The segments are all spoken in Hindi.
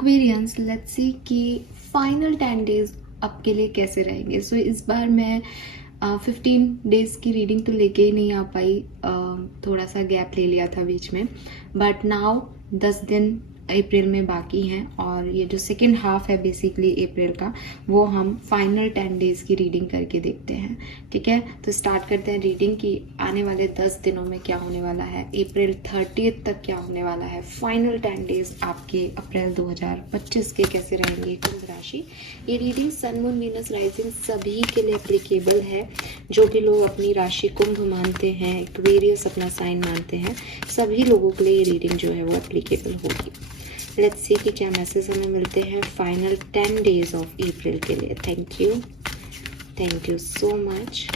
एक्वेरियंस, लेट्स सी कि फाइनल 10 डेज आपके लिए कैसे रहेंगे। सो इस बार मैं 15 डेज की रीडिंग तो लेके ही नहीं आ पाई, थोड़ा सा गैप ले लिया था बीच में। बट नाउ 10 दिन अप्रैल में बाकी हैं और ये जो सेकेंड हाफ है बेसिकली अप्रैल का, वो हम फाइनल 10 डेज की रीडिंग करके देखते हैं। ठीक है, तो स्टार्ट करते हैं रीडिंग की आने वाले 10 दिनों में क्या होने वाला है, अप्रैल 30 तक क्या होने वाला है, फाइनल 10 डेज आपके अप्रैल 2025 के कैसे रहेंगे कुंभ राशि। ये reading sun moon Venus rising सभी के लिए एप्लीकेबल है। जो भी लोग अपनी राशि कुंभ मानते हैं, एक्वेरियस अपना साइन मानते हैं, सभी लोगों के लिए ये रीडिंग जो है वो एप्लीकेबल होगी। लेट्स सी कि क्या मैसेज हमें मिलते हैं फाइनल 10 डेज ऑफ अप्रैल के लिए। Thank you so much.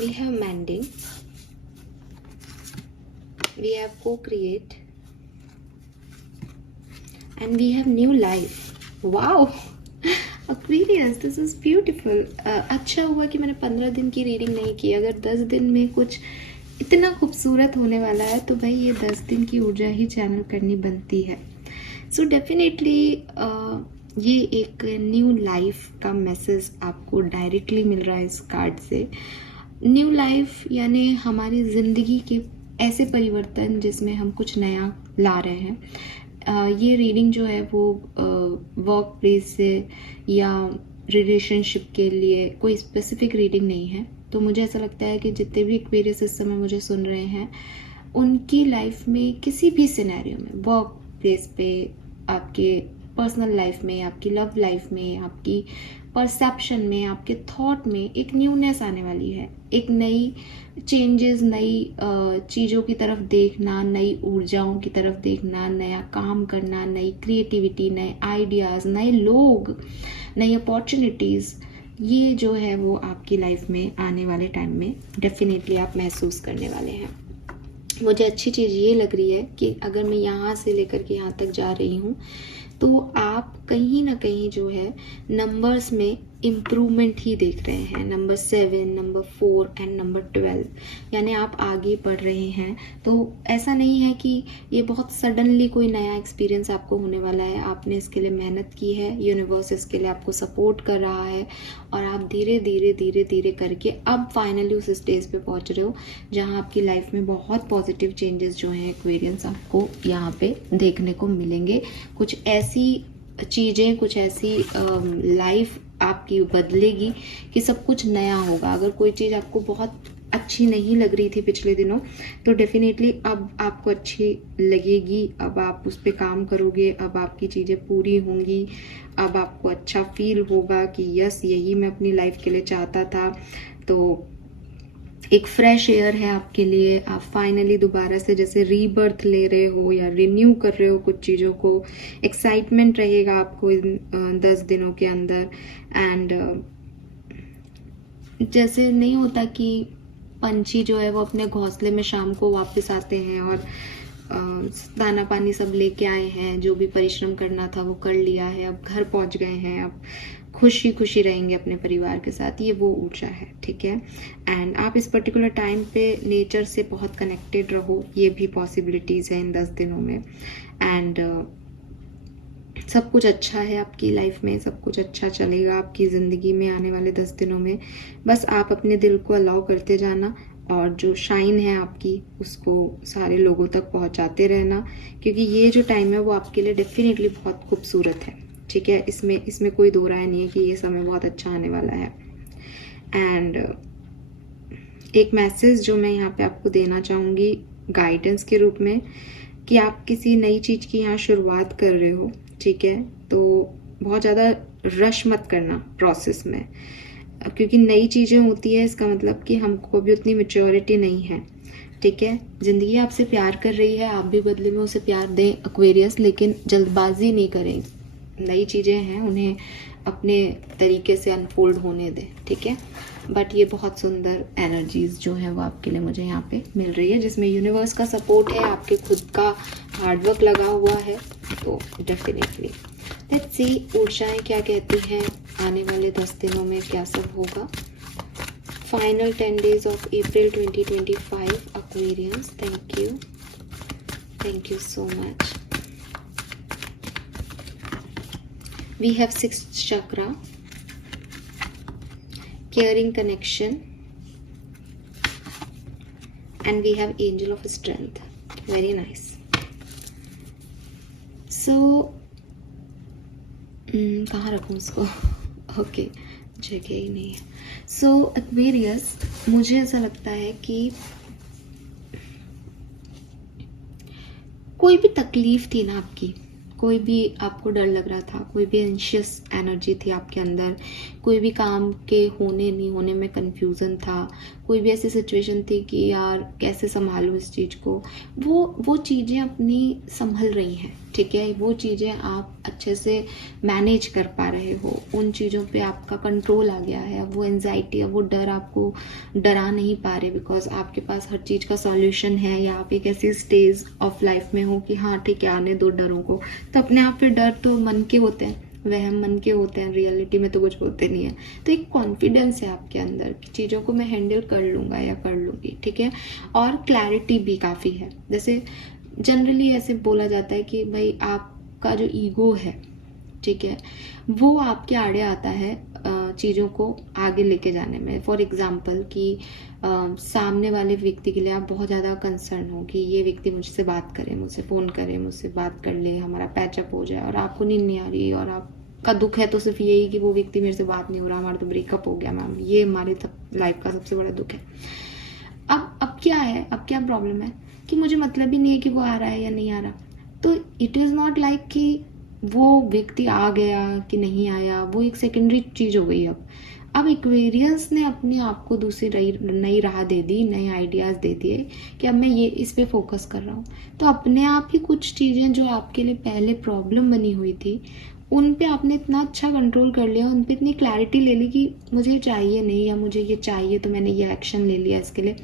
We have mending, we have co-create, and we have new life. Wow! Aquarius, this is beautiful. अच्छा हुआ कि मैंने 15 दिन की रीडिंग नहीं की। अगर 10 दिन में कुछ इतना खूबसूरत होने वाला है तो भाई ये 10 दिन की ऊर्जा ही चैनल करनी बनती है। सो डेफिनेटली ये एक न्यू लाइफ का मैसेज आपको डायरेक्टली मिल रहा है इस कार्ड से। न्यू लाइफ यानी हमारी ज़िंदगी के ऐसे परिवर्तन जिसमें हम कुछ नया ला रहे हैं। ये रीडिंग जो है वो वर्क प्लेस से या रिलेशनशिप के लिए कोई स्पेसिफिक रीडिंग नहीं है। तो मुझे ऐसा लगता है कि जितने भी एक्वेरियस इस समय मुझे सुन रहे हैं, उनकी लाइफ में किसी भी सिनेरियो में, वर्क प्लेस पे, आपके पर्सनल लाइफ में, आपकी लव लाइफ में, आपकी परसेप्शन में, आपके थॉट में एक न्यूनेस आने वाली है। एक नई चेंजेस, नई चीज़ों की तरफ देखना, नई ऊर्जाओं की तरफ देखना, नया काम करना, नई क्रिएटिविटी, नए आइडियाज़, नए लोग, नई अपॉर्चुनिटीज़, ये जो है वो आपकी लाइफ में आने वाले टाइम में डेफिनेटली आप महसूस करने वाले हैं। मुझे अच्छी चीज़ ये लग रही है कि अगर मैं यहाँ से लेकर के यहाँ तक जा रही हूँ तो आप कहीं ना कहीं जो है नंबर्स में इम्प्रूवमेंट ही देख रहे हैं। नंबर 7, नंबर 4 एंड नंबर 12, यानी आप आगे बढ़ रहे हैं। तो ऐसा नहीं है कि ये बहुत सडनली कोई नया एक्सपीरियंस आपको होने वाला है। आपने इसके लिए मेहनत की है, यूनिवर्स इसके लिए आपको सपोर्ट कर रहा है और आप धीरे धीरे करके अब फाइनली उस स्टेज पे पहुंच रहे हो जहां आपकी लाइफ में बहुत पॉजिटिव चेंजेस जो हैं एक्वेरियंस आपको यहाँ पे देखने को मिलेंगे। कुछ ऐसी चीज़ें, कुछ ऐसी लाइफ आपकी बदलेगी कि सब कुछ नया होगा। अगर कोई चीज़ आपको बहुत अच्छी नहीं लग रही थी पिछले दिनों तो डेफिनेटली अब आपको अच्छी लगेगी। अब आप उस पर काम करोगे, अब आपकी चीज़ें पूरी होंगी, अब आपको अच्छा फील होगा कि यस, यही मैं अपनी लाइफ के लिए चाहता था। तो एक फ्रेश एयर है आपके लिए। आप फाइनली दोबारा से जैसे रीबर्थ ले रहे हो या रिन्यू कर रहे हो कुछ चीज़ों को। एक्साइटमेंट रहेगा आपको इन 10 दिनों के अंदर। एंड जैसे नहीं होता कि पंछी जो है वो अपने घोंसले में शाम को वापस आते हैं और दाना पानी सब लेके आए हैं, जो भी परिश्रम करना था वो कर लिया है, अब घर पहुंच गए हैं, अब खुशी खुशी रहेंगे अपने परिवार के साथ। ये वो ऊर्जा है, ठीक है। एंड आप इस पर्टिकुलर टाइम पे नेचर से बहुत कनेक्टेड रहो, ये भी पॉसिबिलिटीज़ है इन 10 दिनों में। एंड सब कुछ अच्छा है आपकी लाइफ में, सब कुछ अच्छा चलेगा आपकी ज़िंदगी में आने वाले 10 दिनों में। बस आप अपने दिल को अलाउ करते जाना और जो शाइन है आपकी उसको सारे लोगों तक पहुंचाते रहना, क्योंकि ये जो टाइम है वो आपके लिए डेफिनेटली बहुत खूबसूरत है, ठीक है। इसमें कोई दो राय नहीं है कि ये समय बहुत अच्छा आने वाला है। एंड एक मैसेज जो मैं यहाँ पे आपको देना चाहूँगी गाइडेंस के रूप में, कि आप किसी नई चीज़ की यहाँ शुरुआत कर रहे हो, ठीक है, तो बहुत ज़्यादा रश मत करना प्रोसेस में, क्योंकि नई चीज़ें होती है, इसका मतलब कि हमको अभी उतनी मैच्योरिटी नहीं है, ठीक है। ज़िंदगी आपसे प्यार कर रही है, आप भी बदले में उसे प्यार दें एक्वेरियस, लेकिन जल्दबाजी नहीं करें नई चीज़ें हैं उन्हें अपने तरीके से अनफोल्ड होने दें, ठीक है। बट ये बहुत सुंदर एनर्जीज जो है वो आपके लिए मुझे यहाँ पे मिल रही है, जिसमें यूनिवर्स का सपोर्ट है, आपके खुद का हार्डवर्क लगा हुआ है। तो डेफिनेटली लेट्स सी ऊर्जाएं क्या कहती हैं आने वाले 10 दिनों में क्या सब होगा। Final 10 days of April 2025 Aquarians, thank you so much. We have 6th chakra, caring connection, and we have angel of strength. Very nice. So कहाँ रखूँ उसको? ओके, जगह ही नहीं है। सो एक्वेरियस, मुझे ऐसा लगता है कि कोई भी तकलीफ थी ना आपकी, कोई भी आपको डर लग रहा था, कोई भी एंशियस एनर्जी थी आपके अंदर, कोई भी काम के होने नहीं होने में कंफ्यूजन था, कोई भी ऐसी सिचुएशन थी कि यार कैसे संभालूं इस चीज़ को, वो चीज़ें अपनी संभल रही हैं, ठीक है। वो चीज़ें आप अच्छे से मैनेज कर पा रहे हो, उन चीज़ों पे आपका कंट्रोल आ गया है। अब वो एंजाइटी, अब वो डर आपको डरा नहीं पा रहे, बिकॉज आपके पास हर चीज़ का सॉल्यूशन है, या आप एक ऐसी स्टेज ऑफ लाइफ में हो कि हाँ ठीक है, आने दो डरों को। तो अपने आप पे डर तो मन के होते हैं, वहम मन के होते हैं, रियलिटी में तो कुछ होते नहीं है। तो एक कॉन्फिडेंस है आपके अंदर कि चीज़ों को मैं हैंडल कर लूँगा या कर लूँगी, ठीक है। और क्लैरिटी भी काफ़ी है। जैसे जनरली ऐसे बोला जाता है कि भाई आपका जो ईगो है, ठीक है, वो आपके आड़े आता है चीज़ों को आगे लेके जाने में। फॉर एग्जाम्पल कि सामने वाले व्यक्ति के लिए आप बहुत ज़्यादा कंसर्न हो कि ये व्यक्ति मुझसे बात करे, मुझसे फ़ोन करे, मुझसे बात कर ले, हमारा पैचअप हो जाए, और आपको नींद नहीं आ रही, और आपका दुख है तो सिर्फ यही कि वो व्यक्ति मेरे से बात नहीं हो रहा, हमारा तो ब्रेकअप हो गया मैम, ये हमारी लाइफ का सबसे बड़ा दुख है। अब क्या है, अब क्या प्रॉब्लम है कि मुझे मतलब ही नहीं है कि वो आ रहा है या नहीं आ रहा। तो इट इज़ नॉट लाइक कि वो व्यक्ति आ गया कि नहीं आया, वो एक सेकेंडरी चीज़ हो गई। अब एक्वेरियंस ने अपने आप को दूसरी नई राह दे दी, नए आइडियाज़ दे दिए कि अब मैं ये इस पे फोकस कर रहा हूँ। तो अपने आप ही कुछ चीज़ें जो आपके लिए पहले प्रॉब्लम बनी हुई थी, उन पे आपने इतना अच्छा कंट्रोल कर लिया, उन पे इतनी क्लैरिटी ले ली कि मुझे चाहिए नहीं, या मुझे ये चाहिए तो मैंने ये एक्शन ले लिया इसके लिए।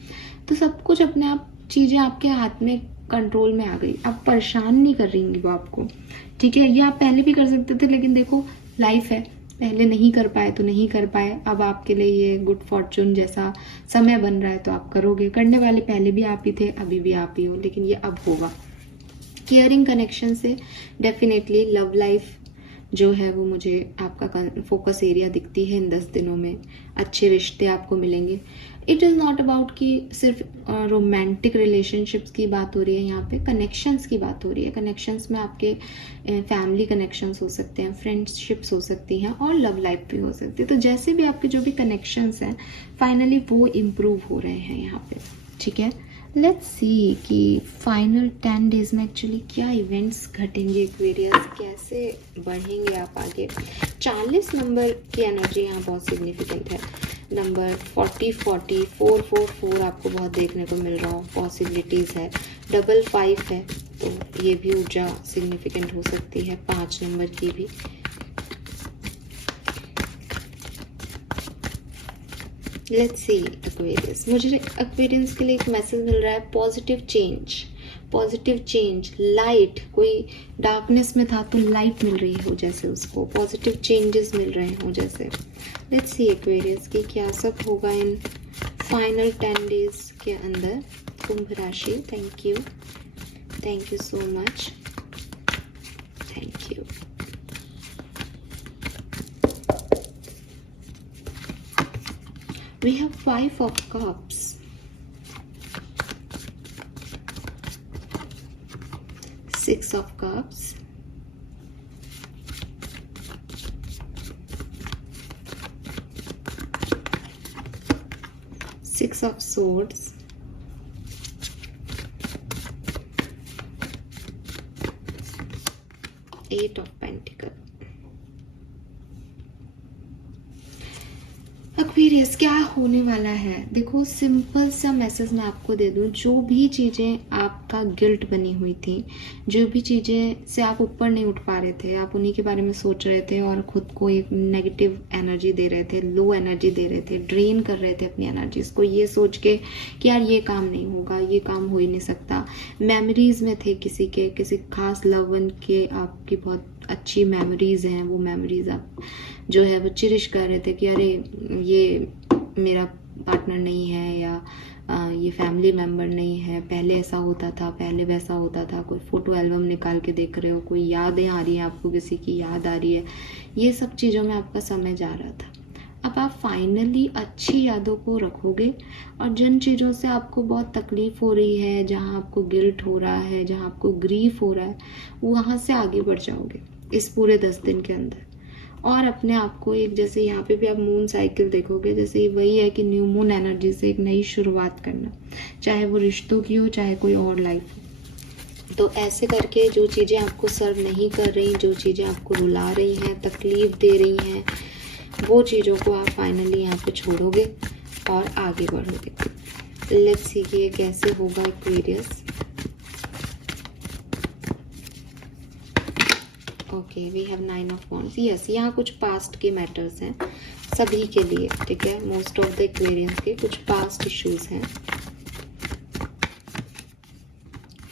तो सब कुछ अपने आप चीज़ें आपके हाथ में कंट्रोल में आ गई। आप परेशान नहीं कर रही वो आपको, ठीक है। ये आप पहले भी कर सकते थे, लेकिन देखो लाइफ है, पहले नहीं कर पाए तो नहीं कर पाए, अब आपके लिए ये गुड फॉर्चून जैसा समय बन रहा है तो आप करोगे। करने वाले पहले भी आप ही थे, अभी भी आप ही हो, लेकिन ये अब होगा। केयरिंग कनेक्शन से डेफिनेटली लव लाइफ जो है वो मुझे आपका फोकस एरिया दिखती है इन 10 दिनों में। अच्छे रिश्ते आपको मिलेंगे। इट इज़ नॉट अबाउट कि सिर्फ रोमांटिक रिलेशनशिप्स की बात हो रही है, यहाँ पे कनेक्शंस की बात हो रही है। कनेक्शंस में आपके फैमिली कनेक्शंस हो सकते हैं, फ्रेंडशिप्स हो सकती हैं, और लव लाइफ भी हो सकती है। तो जैसे भी आपके जो भी कनेक्शंस हैं, फाइनली वो इम्प्रूव हो रहे हैं यहाँ पे, ठीक है। लेट्स सी कि फाइनल 10 डेज में एक्चुअली क्या इवेंट्स घटेंगे, एक्वेरियस कैसे बढ़ेंगे आप आगे। 40 नंबर की एनर्जी यहाँ बहुत सिग्निफिकेंट है। नंबर 40, 40, 4, 4, 4 आपको बहुत देखने को मिल रहा हो, पॉसिबिलिटीज़ है। 5 है, तो ये भी ऊर्जा सिग्निफिकेंट हो सकती है 5 नंबर की भी। लेट्स सी एक्वेरियस, मुझे एक्वेरियस के लिए एक मैसेज मिल रहा है, पॉजिटिव चेंज, लाइट। कोई डार्कनेस में था तो लाइट मिल रही हो जैसे उसको, पॉजिटिव चेंजेस मिल रहे हो जैसे। लेट्स सी एक्वेरियस की क्या सब होगा इन फाइनल 10 डेज के अंदर। कुंभ राशि, thank you so much, thank you. We have 5 of cups, 6 of cups, 6 of swords, 8 of pentacles। Aquarius क्या होने वाला है, देखो सिंपल सा मैसेज मैं आपको दे दूं। जो भी चीज़ें आपका गिल्ट बनी हुई थी, जो भी चीज़ें से आप ऊपर नहीं उठ पा रहे थे, आप उन्हीं के बारे में सोच रहे थे और खुद को एक नेगेटिव एनर्जी दे रहे थे, लो एनर्जी दे रहे थे, ड्रेन कर रहे थे अपनी एनर्जीज को, ये सोच के कि यार ये काम नहीं होगा, ये काम हो ही नहीं सकता। मेमोरीज में थे किसी खास लव वन के, आपकी बहुत अच्छी मेमोरीज हैं, वो मेमोरीज आप जो है वो चिरिश कर रहे थे कि अरे ये मेरा पार्टनर नहीं है, या ये फैमिली मेम्बर नहीं है, पहले ऐसा होता था, पहले वैसा होता था। कोई फ़ोटो एल्बम निकाल के देख रहे हो, कोई यादें आ रही हैं आपको, किसी की याद आ रही है, ये सब चीज़ों में आपका समय जा रहा था। अब आप फाइनली अच्छी यादों को रखोगे और जिन चीज़ों से आपको बहुत तकलीफ़ हो रही है, जहाँ आपको गिल्ट हो रहा है, जहाँ आपको ग्रीफ हो रहा है, वहाँ से आगे बढ़ जाओगे इस पूरे 10 दिन के अंदर। और अपने आप को एक, जैसे यहाँ पे भी आप मून साइकिल देखोगे, जैसे वही है कि न्यू मून एनर्जी से एक नई शुरुआत करना, चाहे वो रिश्तों की हो, चाहे कोई और लाइफ हो। तो ऐसे करके जो चीज़ें आपको सर्व नहीं कर रही, जो चीज़ें आपको रुला रही हैं, तकलीफ़ दे रही हैं, वो चीज़ों को आप फाइनली यहाँ पे छोड़ोगे और आगे बढ़ोगे। लेट्स सी कि ये कैसे होगा Aquarius. Okay, we have 9 of wands. Yes, यहाँ कुछ पास्ट के मैटर्स हैं सभी के लिए, ठीक है, मोस्ट ऑफ द एक्वेरियंस के कुछ पास्ट इश्यूज हैं।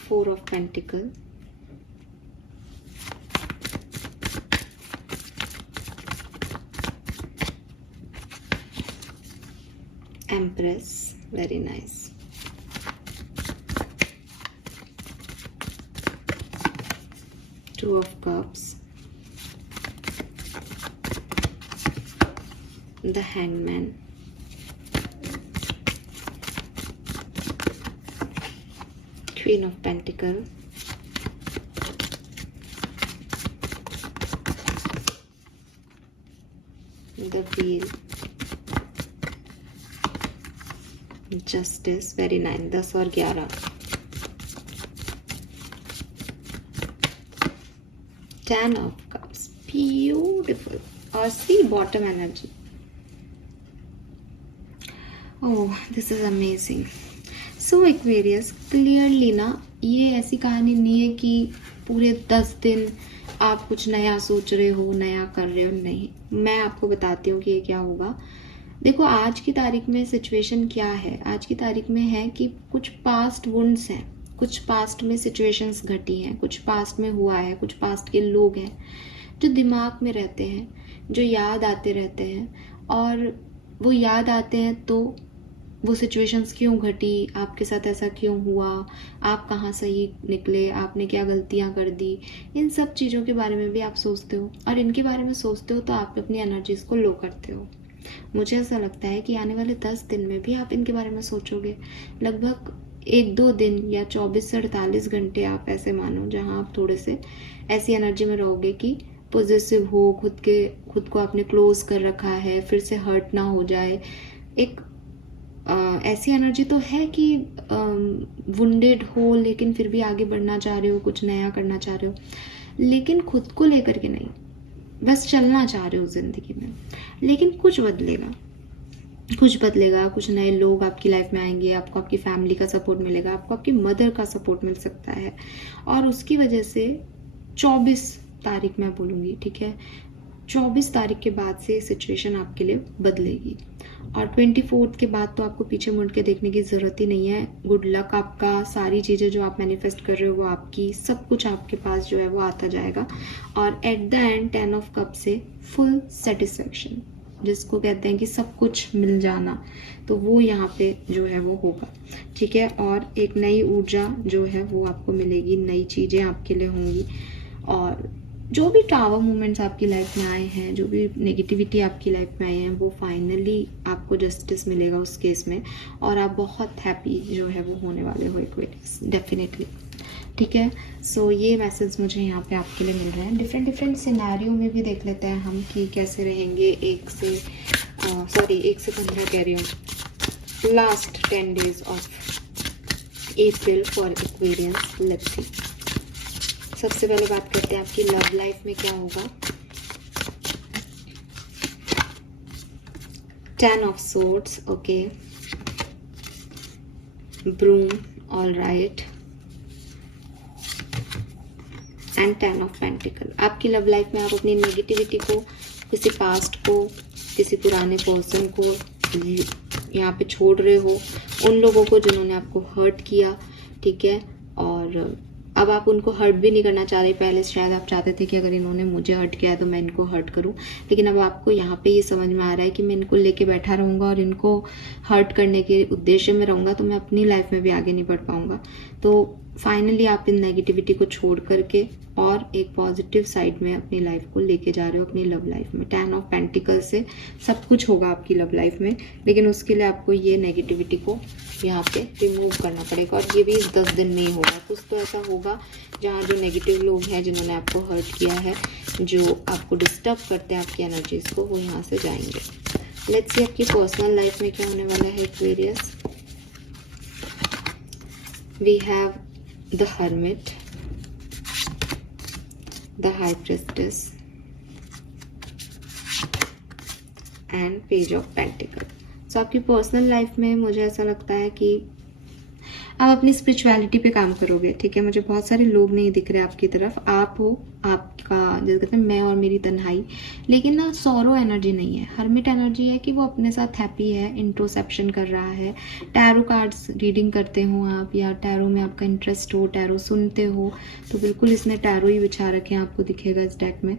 4 of pentacle, empress, very nice. Two of Cups, the Hangman, Queen of Pentacle, the Wheel, Justice, very nice, 10 और 11, 10 of Cups, beautiful, और सी bottom energy. Oh, this is amazing. So Aquarius, clearly ना, ये ऐसी कहानी नहीं है कि पूरे 10 दिन आप कुछ नया सोच रहे हो, नया कर रहे हो, नहीं। मैं आपको बताती हूँ कि ये क्या होगा। देखो आज की तारीख में सिचुएशन क्या है, आज की तारीख में है कि कुछ पास्ट वुंड्स हैं, कुछ पास्ट में सिचुएशंस घटी हैं, कुछ पास्ट में हुआ है, कुछ पास्ट के लोग हैं जो दिमाग में रहते हैं, जो याद आते रहते हैं, और वो याद आते हैं तो वो सिचुएशंस क्यों घटी, आपके साथ ऐसा क्यों हुआ, आप कहाँ सही निकले, आपने क्या गलतियाँ कर दी, इन सब चीज़ों के बारे में भी आप सोचते हो। और इनके बारे में सोचते हो तो आप अपनी एनर्जीज को लो करते हो। मुझे ऐसा लगता है कि आने वाले 10 दिन में भी आप इनके बारे में सोचोगे। लगभग 1-2 दिन या 24 से 48 घंटे आप ऐसे मानो जहाँ आप थोड़े से ऐसी एनर्जी में रहोगे कि पॉजिटिव हो, खुद को आपने क्लोज कर रखा है, फिर से हर्ट ना हो जाए। एक ऐसी एनर्जी तो है कि वुंडेड हो लेकिन फिर भी आगे बढ़ना चाह रहे हो, कुछ नया करना चाह रहे हो, लेकिन खुद को लेकर के नहीं, बस चलना चाह रहे हो ज़िंदगी में। लेकिन कुछ बदलेगा, कुछ नए लोग आपकी लाइफ में आएंगे, आपको आपकी फैमिली का सपोर्ट मिलेगा, आपको आपकी मदर का सपोर्ट मिल सकता है, और उसकी वजह से 24 तारीख मैं बोलूँगी, ठीक है, 24 तारीख के बाद से सिचुएशन आपके लिए बदलेगी। और 24 के बाद तो आपको पीछे मुड़ के देखने की ज़रूरत ही नहीं है। गुड लक आपका, सारी चीज़ें जो आप मैनिफेस्ट कर रहे हो वो आपकी, सब कुछ आपके पास जो है वो आता जाएगा। और at the end 10 of cup से फुल सेटिस्फेक्शन, जिसको कहते हैं कि सब कुछ मिल जाना, तो वो यहाँ पे जो है वो होगा, ठीक है। और एक नई ऊर्जा जो है वो आपको मिलेगी, नई चीज़ें आपके लिए होंगी, और जो भी टावर मूवमेंट्स आपकी लाइफ में आए हैं, जो भी नेगेटिविटी आपकी लाइफ में आए हैं, वो फाइनली आपको जस्टिस मिलेगा उस केस में, और आप बहुत हैप्पी जो है वो होने वाले हो एक्वेरियस, डेफिनेटली, ठीक है। सो ये मैसेज मुझे यहाँ पे आपके लिए मिल रहे हैं। डिफरेंट सिनेरियो में भी देख लेते हैं हम कि कैसे रहेंगे 1 से 15 कह रही हूँ, last 10 days of April for Aquarians. Let's see, सबसे पहले बात करते हैं आपकी लव लाइफ में क्या होगा। 10 of swords, okay. Broom, all right. And 10 of pentacle. आपकी लव लाइफ में आप अपनी नेगेटिविटी को, किसी पास्ट को, किसी पुराने पर्सन को यहाँ पे छोड़ रहे हो, उन लोगों को जिन्होंने आपको हर्ट किया, ठीक है। और अब आप उनको हर्ट भी नहीं करना चाह रहे। पहले शायद आप चाहते थे कि अगर इन्होंने मुझे हर्ट किया है तो मैं इनको हर्ट करूं, लेकिन अब आपको यहाँ पे ये समझ में आ रहा है कि मैं इनको लेके बैठा रहूँगा और इनको हर्ट करने के उद्देश्य में रहूँगा तो मैं अपनी लाइफ में भी आगे नहीं बढ़ पाऊँगा। तो फाइनली आप इन नेगेटिविटी को छोड़ करके और एक पॉजिटिव साइड में अपनी लाइफ को लेके जा रहे हो, अपनी लव लाइफ में। 10 ऑफ पेंटिकल से सब कुछ होगा आपकी लव लाइफ में, लेकिन उसके लिए आपको ये नेगेटिविटी को यहाँ पे रिमूव करना पड़ेगा, और ये भी इस 10 दिन में ही होगा। कुछ तो ऐसा होगा जहाँ जो नेगेटिव लोग हैं, जिन्होंने आपको हर्ट किया है, जो आपको डिस्टर्ब करते हैं आपकी एनर्जीज को, वो यहाँ से जाएंगे। लेट्स सी आपकी पर्सनल लाइफ में क्या होने वाला है Aquarius. We have the hermit, the high priestess and page of pentacle। so आपकी पर्सनल लाइफ में मुझे ऐसा लगता है कि आप अपनी स्पिरिचुअलिटी पे काम करोगे, ठीक है। मुझे बहुत सारे लोग नहीं दिख रहे आपकी तरफ। आप हो, आपका जैसे कहते हैं मैं और मेरी तन्हाई, लेकिन ना सौरो एनर्जी नहीं है। हर्मिट एनर्जी है कि वो अपने साथ हैप्पी है, इंट्रोसेप्शन कर रहा है। टैरो कार्ड्स रीडिंग करते हो आप, या टैरो में आपका इंटरेस्ट हो, टैरो सुनते हो, तो बिल्कुल इसने टैरो ही बिछा रखे हैं, आपको दिखेगा इस डेक में।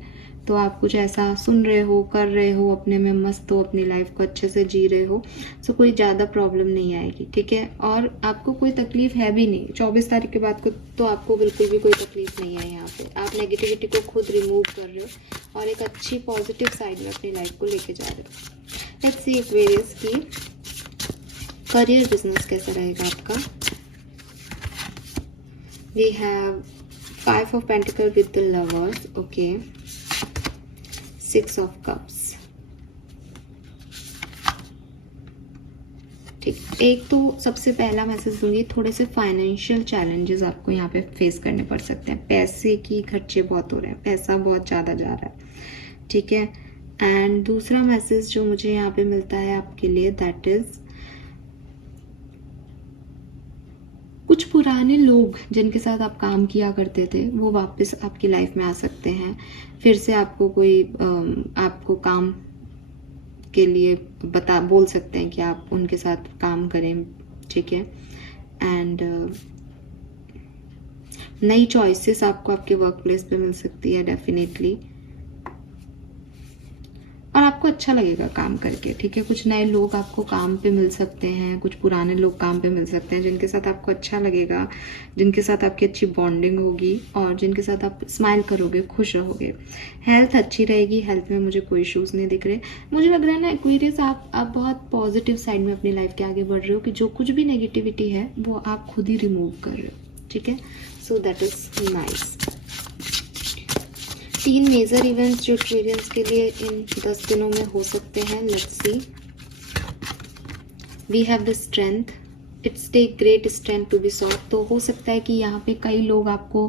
तो आप कुछ ऐसा सुन रहे हो, कर रहे हो, अपने में मस्त हो, अपनी लाइफ को अच्छे से जी रहे हो। सो कोई ज़्यादा प्रॉब्लम नहीं आएगी, ठीक है। और आपको कोई तकलीफ है भी नहीं 24 तारीख के बाद को, तो आपको बिल्कुल भी कोई तकलीफ नहीं है यहाँ पे। आप नेगेटिविटी को खुद रिमूव कर रहे हो और एक अच्छी पॉजिटिव साइड में अपनी लाइफ को लेके जा रहे हो। लेट्स सी एक्वेरियस की करियर बिजनेस कैसा रहेगा आपका। We have 5 of pentacle with the lovers, okay. 6 of cups, ठीक। एक तो सबसे पहला मैसेज दूंगी, थोड़े से फाइनेंशियल चैलेंजेस आपको यहाँ पे फेस करने पड़ सकते हैं। पैसे की खर्चे बहुत हो रहे हैं, पैसा बहुत ज़्यादा जा रहा है, ठीक है। एंड दूसरा मैसेज जो मुझे यहाँ पे मिलता है आपके लिए, दैट इज कुछ पुराने लोग जिनके साथ आप काम किया करते थे, वो वापस आपकी लाइफ में आ सकते हैं। फिर से आपको कोई आपको काम के लिए बोल सकते हैं कि आप उनके साथ काम करें, ठीक है। एंड नई चॉइसेस आपको आपके वर्क प्लेस पे मिल सकती है डेफिनेटली, और आपको अच्छा लगेगा काम करके, ठीक है। कुछ नए लोग आपको काम पे मिल सकते हैं, कुछ पुराने लोग काम पे मिल सकते हैं जिनके साथ आपको अच्छा लगेगा, जिनके साथ आपकी अच्छी बॉन्डिंग होगी और जिनके साथ आप स्माइल करोगे, खुश रहोगे। हेल्थ अच्छी रहेगी, हेल्थ में मुझे कोई इश्यूज नहीं दिख रहे। मुझे लग रहा है ना एक्वेरियस, आप बहुत पॉजिटिव साइड में अपनी लाइफ के आगे बढ़ रहे हो, कि जो कुछ भी नेगेटिविटी है वो आप खुद ही रिमूव कर रहे हो, ठीक है। So that is nice. 3 major events जो एक्वेरियंस के लिए इन 10 दिनों में हो सकते हैं। Let's see. We have the strength, it's take great strength to be solve. तो हो सकता है कि यहाँ पे कई लोग आपको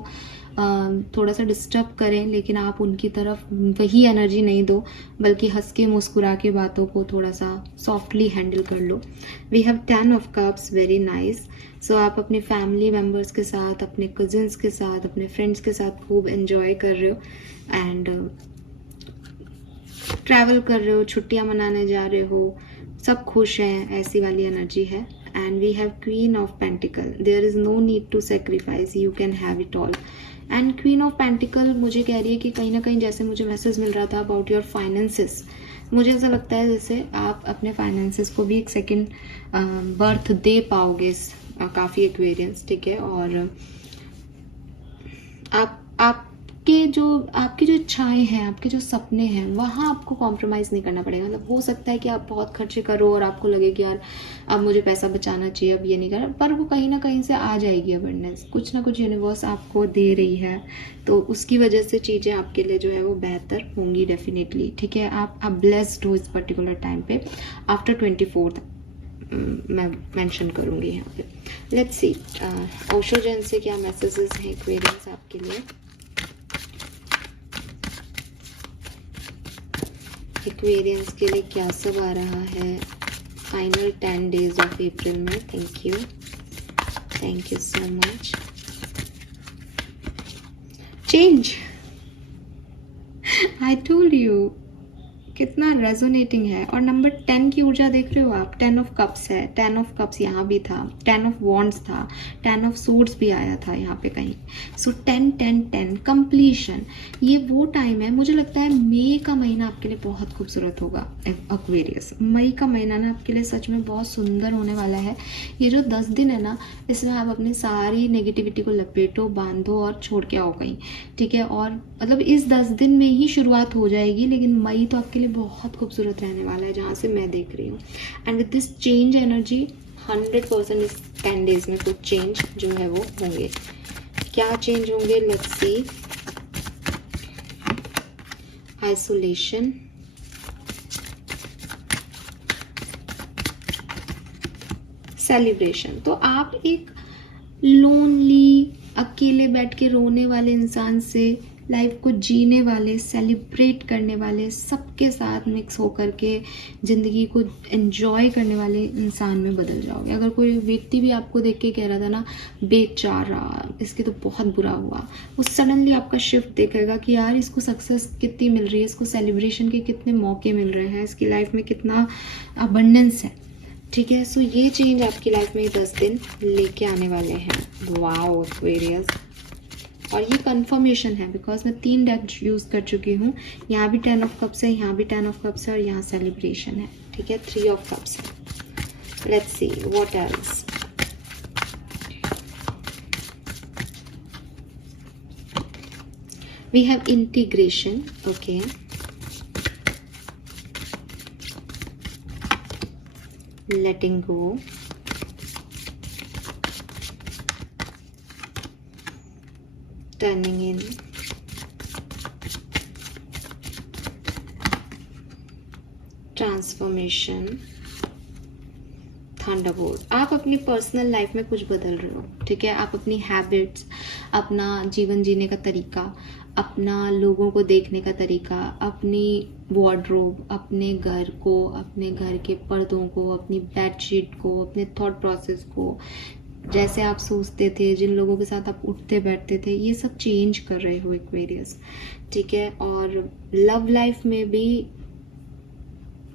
थोड़ा सा डिस्टर्ब करें, लेकिन आप उनकी तरफ वही एनर्जी नहीं दो, बल्कि हंस के मुस्कुरा के बातों को थोड़ा सा सॉफ्टली हैंडल कर लो। We have 10 of cups, very nice. So आप अपने फैमिली मेम्बर्स के साथ, अपने कजिन्स के साथ, अपने फ्रेंड्स के साथ खूब एंजॉय कर रहे हो, एंड ट्रैवल कर रहे हो, छुट्टियां मनाने जा रहे हो, सब खुश हैं, ऐसी वाली एनर्जी है। And we have queen of pentacle, there is no need to sacrifice, you can have it all. And queen of pentacle मुझे कह रही है कि कहीं ना कहीं, जैसे मुझे मैसेज मिल रहा था अबाउट योर फाइनेंसेस, मुझे ऐसा लगता है जैसे आप अपने फाइनेंसेस को भी एक सेकेंड बर्थ दे पाओगे काफ़ी एक्वेरियंस, ठीक है। और आपकी जो इच्छाएं हैं, आपके जो सपने हैं, वहाँ आपको कॉम्प्रोमाइज़ नहीं करना पड़ेगा। मतलब हो सकता है कि आप बहुत खर्चे करो और आपको लगे कि यार अब मुझे पैसा बचाना चाहिए, अब ये नहीं करना, पर वो कहीं ना कहीं से आ जाएगी अवेयरनेस, कुछ ना कुछ यूनिवर्स आपको दे रही है, तो उसकी वजह से चीज़ें आपके लिए जो है वो बेहतर होंगी डेफिनेटली, ठीक है। आप ब्लेस्ड हो इस पर्टिकुलर टाइम पे। आफ्टर 24th मैं मेंशन करूँगी यहाँ पे। लेट्स सी ओशो जैन से क्या मैसेजेस हैं एक्वेरियंस आपके लिए। एक्वेरियंस के लिए क्या सब आ रहा है फाइनल 10 days ऑफ अप्रैल में? Thank you so much. Change, I told you, कितना रेजोनेटिंग है। और नंबर 10 की ऊर्जा देख रहे हो आप, 10 ऑफ कप्स है, 10 ऑफ कप्स यहाँ भी था, 10 ऑफ वॉन्ड्स था, 10 ऑफ सूट्स भी आया था यहाँ पे कहीं। सो 10 10 10 कंप्लीशन। ये वो टाइम है, मुझे लगता है मई का महीना आपके लिए बहुत खूबसूरत होगा एक्वेरियस। मई का महीना ना आपके लिए सच में बहुत सुंदर होने वाला है। ये जो 10 दिन है ना, इसमें आप अपनी सारी नेगेटिविटी को लपेटो, बांधो और छोड़ के आओ कहीं, ठीक है। और मतलब इस 10 दिन में ही शुरुआत हो जाएगी, लेकिन मई तो आपके लिए बहुत खूबसूरत रहने वाला है जहाँ से मैं देख रही हूँ। And with this change energy 100% इस 10 days में कुछ चेंज जो है वो होंगे। क्या चेंज होंगे? Let's see. Isolation, celebration. तो आप एक लोनली, अकेले बैठ के रोने वाले इंसान से लाइफ को जीने वाले, सेलिब्रेट करने वाले, सबके साथ मिक्स होकर के ज़िंदगी को एंजॉय करने वाले इंसान में बदल जाओगे। अगर कोई व्यक्ति भी आपको देख के कह रहा था ना बेचारा, इसके तो बहुत बुरा हुआ, वो सडनली आपका शिफ्ट देखेगा कि यार इसको सक्सेस कितनी मिल रही है, इसको सेलिब्रेशन के कितने मौके मिल रहे हैं, इसकी लाइफ में कितना अबंडेंस है, ठीक है। सो ये चेंज आपकी लाइफ में 10 दिन लेके आने वाले हैं। Wow Aquarius. और ये कंफर्मेशन है बिकॉज मैं 3 डेक यूज़ कर चुकी हूँ। यहाँ भी 10 ऑफ कप्स है, यहाँ भी 10 ऑफ कप्स है और यहाँ सेलिब्रेशन है, ठीक है। 3 ऑफ कप्स है। Let's see what else. We have integration, okay. letting go, turning in, transformation, thunderbolt. आप अपनी पर्सनल लाइफ में कुछ बदल रहे हो, ठीक है। आप अपनी हैबिट्स, अपना जीवन जीने का तरीका, अपना लोगों को देखने का तरीका, अपनी वार्डरोब, अपने घर को, अपने घर के पर्दों को, अपनी बेडशीट को, अपने थॉट प्रोसेस को, जैसे आप सोचते थे, जिन लोगों के साथ आप उठते बैठते थे, ये सब चेंज कर रहे हो एक्वेरियस, ठीक है। और लव लाइफ में भी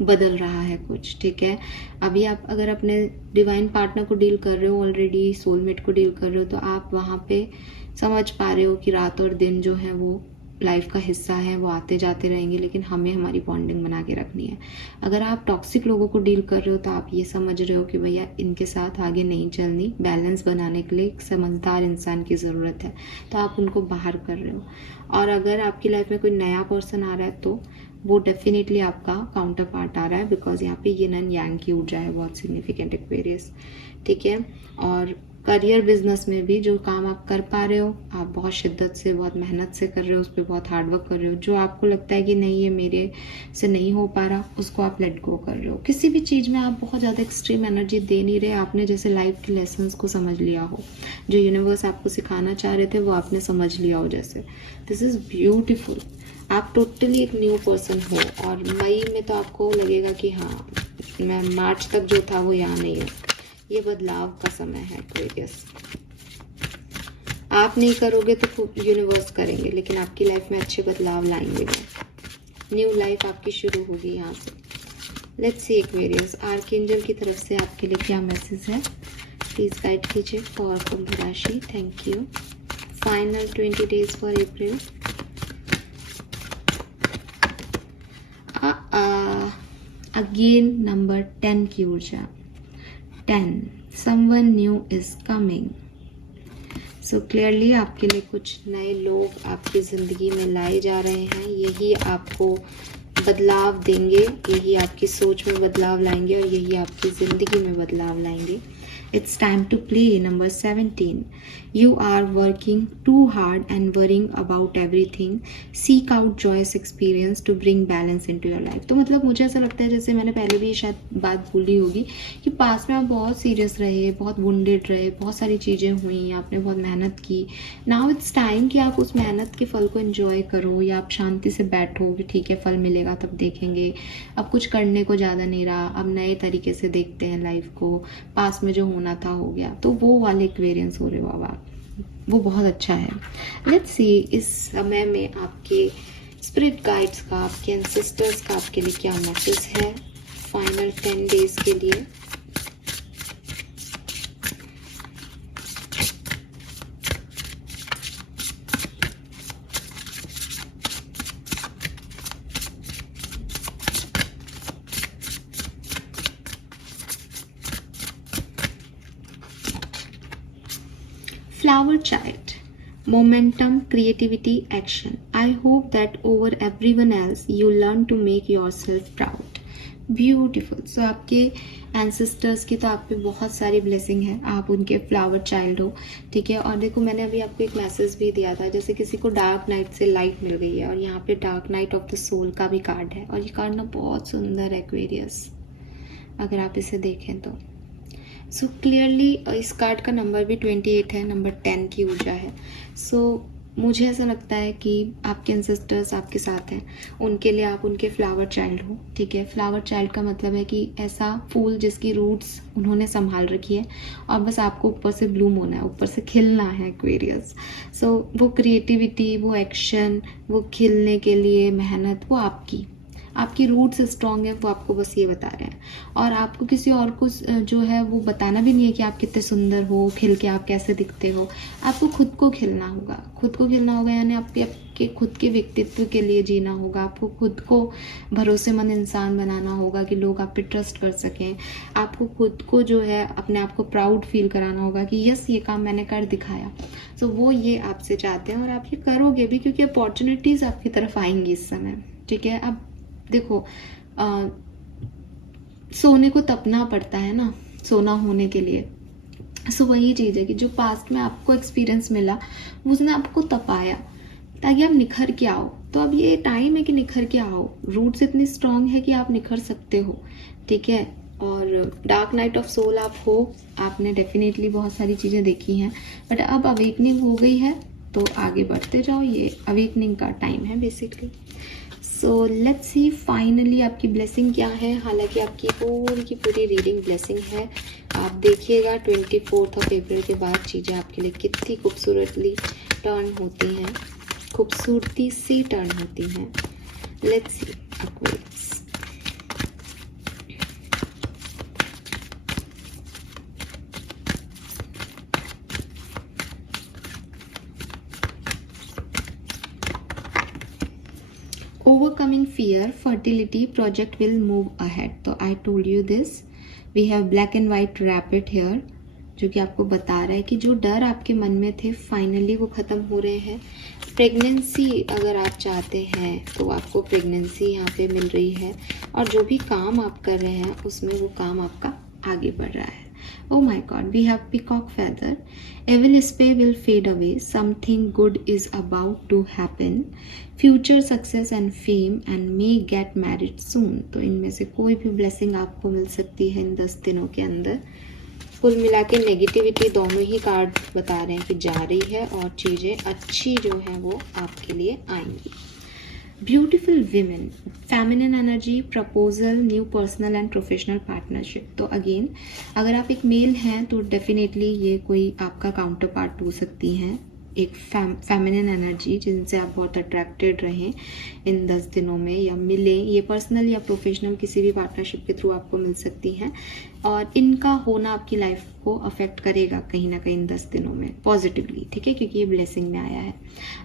बदल रहा है कुछ, ठीक है। अभी आप अगर अपने डिवाइन पार्टनर को डील कर रहे हो, ऑलरेडी सोलमेट को डील कर रहे हो, तो आप वहाँ पे समझ पा रहे हो कि रात और दिन जो है वो लाइफ का हिस्सा है, वो आते जाते रहेंगे, लेकिन हमें हमारी बॉन्डिंग बना के रखनी है। अगर आप टॉक्सिक लोगों को डील कर रहे हो तो आप ये समझ रहे हो कि भैया इनके साथ आगे नहीं चलनी, बैलेंस बनाने के लिए एक समझदार इंसान की ज़रूरत है, तो आप उनको बाहर कर रहे हो। और अगर आपकी लाइफ में कोई नया पर्सन आ रहा है तो वो डेफिनेटली आपका काउंटर पार्ट आ रहा है, बिकॉज यहाँ पे यिन एंड यांग की ऊर्जा है बहुत सिग्निफिकेंट एक्वेरियस, ठीक है। और करियर बिजनेस में भी जो काम आप कर पा रहे हो, आप बहुत शिद्दत से, बहुत मेहनत से कर रहे हो, उस पर बहुत हार्डवर्क कर रहे हो। जो आपको लगता है कि नहीं ये मेरे से नहीं हो पा रहा, उसको आप लेट गो कर रहे हो। किसी भी चीज़ में आप बहुत ज़्यादा एक्सट्रीम एनर्जी दे नहीं रहे, आपने जैसे लाइफ के लेसन्स को समझ लिया हो, जो यूनिवर्स आपको सिखाना चाह रहे थे वो आपने समझ लिया हो जैसे। This is beautiful. आप टोटली एक न्यू पर्सन हो। और मई में तो आपको लगेगा कि हाँ मैं मार्च तक जो था वो यहाँ नहीं है। ये बदलाव का समय है एक्वेरियस। आप नहीं करोगे तो यूनिवर्स करेंगे, लेकिन आपकी लाइफ में अच्छे बदलाव लाएंगे। न्यू लाइफ आपकी शुरू होगी यहाँ से। लेट्स सी एक्वेरियस, आर्कएंजल की तरफ से आपके लिए क्या मैसेज है, प्लीज गाइड कीजिए फॉर कुंभ राशि। Thank you. Final 20 days for April. Again number 10 की ऊर्जा, 10, someone new is coming। So clearly आपके लिए कुछ नए लोग आपकी ज़िंदगी में लाए जा रहे हैं। यही आपको बदलाव देंगे, यही आपकी सोच में बदलाव लाएंगे और यही आपकी ज़िंदगी में बदलाव लाएंगे। It's time to play. Number 17. You are working too hard and worrying about everything. Seek out joyous experience to bring balance into your life. तो मतलब मुझे ऐसा लगता है, जैसे मैंने पहले भी शायद बात बोली होगी, कि पास में आप बहुत सीरियस रहे, बहुत वुंडेड रहे, बहुत सारी चीज़ें हुई, आपने बहुत मेहनत की. नाउ इट्स टाइम कि आप उस मेहनत के फल को एंजॉय करो, या आप शांति से बैठो कि ठीक है फल मिलेगा तब देखेंगे. अब कुछ करने को ज़्यादा नहीं रहा, अब नए तरीके से देखते हैं लाइफ को. पास में जो होना था हो गया. तो वो वाले एक्सपीरियंस हो रहे हो अब आप, वो बहुत अच्छा है. लेट्स सी इस समय में आपके स्पिरिट गाइड्स का, आपके एंसेस्टर्स का आपके लिए क्या मैसेज है फाइनल 10 डेज के लिए. Flower child, momentum, creativity, action. I hope that over everyone else you learn to make yourself proud. Beautiful. So आपके एंसेस्टर्स की तो आप पे बहुत सारी ब्लेसिंग है, आप उनके फ्लावर चाइल्ड हो, ठीक है. और देखो मैंने अभी आपको एक मैसेज भी दिया था, जैसे किसी को डार्क नाइट से लाइट मिल गई है, और यहाँ पे dark night of the soul का भी कार्ड है, और ये कार्ड ना बहुत सुंदर है एक्वेरियस, अगर आप इसे देखें तो. सो क्लियरली इस कार्ड का नंबर भी 28 है, नंबर 10 की ऊर्जा है. सो मुझे ऐसा लगता है कि आपके एंसेस्टर्स आपके साथ हैं, उनके लिए आप उनके फ्लावर चाइल्ड हो, ठीक है. फ्लावर चाइल्ड का मतलब है कि ऐसा फूल जिसकी रूट्स उन्होंने संभाल रखी है, और बस आपको ऊपर से ब्लूम होना है, ऊपर से खिलना है एक्वेरियस. सो वो क्रिएटिविटी, वो एक्शन, वो खिलने के लिए मेहनत, वो आपकी रूट्स स्ट्रॉन्ग है, वो आपको बस ये बता रहे हैं. और आपको किसी और को जो है वो बताना भी नहीं है कि आप कितने सुंदर हो, खिल के आप कैसे दिखते हो. आपको खुद को खिलना होगा, खुद को खिलना होगा, यानी आपके खुद के व्यक्तित्व के लिए जीना होगा. आपको खुद को भरोसेमंद इंसान बनाना होगा कि लोग आप पे ट्रस्ट कर सकें. आपको खुद को जो है अपने आप को प्राउड फील कराना होगा कि यस ये काम मैंने कर दिखाया. तो वो ये आपसे चाहते हैं, और आप ये करोगे भी, क्योंकि अपॉर्चुनिटीज़ आपकी तरफ आएंगी इस समय, ठीक है. अब देखो सोने को तपना पड़ता है ना, सोना होने के लिए. सो वही चीज़ है कि जो पास्ट में आपको एक्सपीरियंस मिला, उसने आपको तपाया ताकि आप निखर के आओ. तो अब ये टाइम है कि निखर के आओ. रूट्स इतनी स्ट्रांग है कि आप निखर सकते हो, ठीक है. और डार्क नाइट ऑफ सोल आप हो, आपने डेफिनेटली बहुत सारी चीज़ें देखी हैं, बट अब अवेकनिंग हो गई है, तो आगे बढ़ते जाओ. ये अवेकनिंग का टाइम है basically. So let's see finally आपकी ब्लेसिंग क्या है. हालांकि आपकी पूरी की पूरी रीडिंग ब्लेसिंग है. आप देखिएगा 24 अप्रैल के बाद चीज़ें आपके लिए कितनी खूबसूरतली टर्न होती हैं, खूबसूरती से टर्न होती हैं. Let's see Aquarius. Overcoming fear, fertility project will move ahead. तो I told you this. We have black and white rabbit here, जो कि आपको बता रहा है कि जो डर आपके मन में थे फाइनली वो ख़त्म हो रहे हैं. प्रेगनेंसी अगर आप चाहते हैं तो आपको प्रेगनेंसी यहाँ पे मिल रही है, और जो भी काम आप कर रहे हैं उसमें वो काम आपका आगे बढ़ रहा है. Oh my God, we have peacock feather. Evil spray will fade away. Something good is about to happen. Future success and fame, and may get married soon. तो इनमें से कोई भी ब्लेसिंग आपको मिल सकती है इन 10 दिनों के अंदर. कुल मिला के नेगेटिविटी दोनों ही कार्ड बता रहे हैं कि जा रही है, और चीज़ें अच्छी जो हैं वो आपके लिए आएंगी. Beautiful women, feminine energy, proposal, new personal and professional partnership. तो अगेन अगर आप एक मेल हैं तो डेफिनेटली ये कोई आपका काउंटर पार्ट हो सकती हैं, एक फेमिनिन एनर्जी जिनसे आप बहुत अट्रैक्टेड रहें इन 10 दिनों में, या मिले. ये पर्सनल या प्रोफेशनल किसी भी पार्टनरशिप के थ्रू आपको मिल सकती हैं, और इनका होना आपकी लाइफ को अफेक्ट करेगा कहीं ना कहीं इन 10 दिनों में पॉजिटिवली, ठीक है, क्योंकि ये ब्लेसिंग में आया है.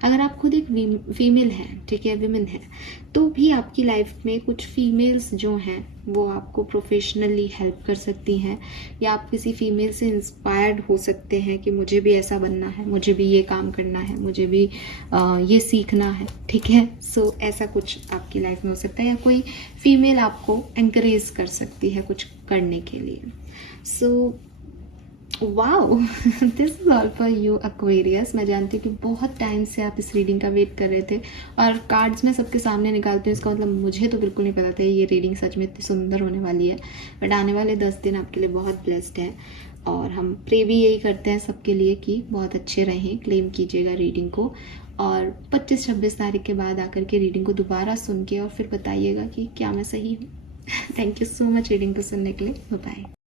अगर आप खुद एक फीमेल हैं, ठीक है, विमेन है, तो भी आपकी लाइफ में कुछ फीमेल्स जो हैं वो आपको प्रोफेशनली हेल्प कर सकती हैं, या आप किसी फीमेल से इंस्पायर्ड हो सकते हैं कि मुझे भी ऐसा बनना है, मुझे भी ये काम करना है, मुझे भी ये सीखना है, ठीक है. सो ऐसा कुछ आपकी लाइफ में हो सकता है, या कोई फीमेल आपको एनकरेज कर सकती है कुछ करने के लिए. So wow this is all for you Aquarius. मैं जानती हूँ कि बहुत टाइम से आप इस रीडिंग का वेट कर रहे थे, और कार्ड्स मैं सबके सामने निकालती हूँ, इसका मतलब मुझे तो बिल्कुल नहीं पता था ये रीडिंग सच में इतनी सुंदर होने वाली है। बट आने वाले 10 दिन आपके लिए बहुत ब्लेस्ड है, और हम प्रे भी यही करते हैं सबके लिए कि बहुत अच्छे रहें। क्लेम कीजिएगा रीडिंग को, और 25-26 तारीख के बाद आकर के रीडिंग को दोबारा सुन के और फिर बताइएगा कि क्या मैं सही हूँ। Thank you so much reading को सुनने के लिए। बाय।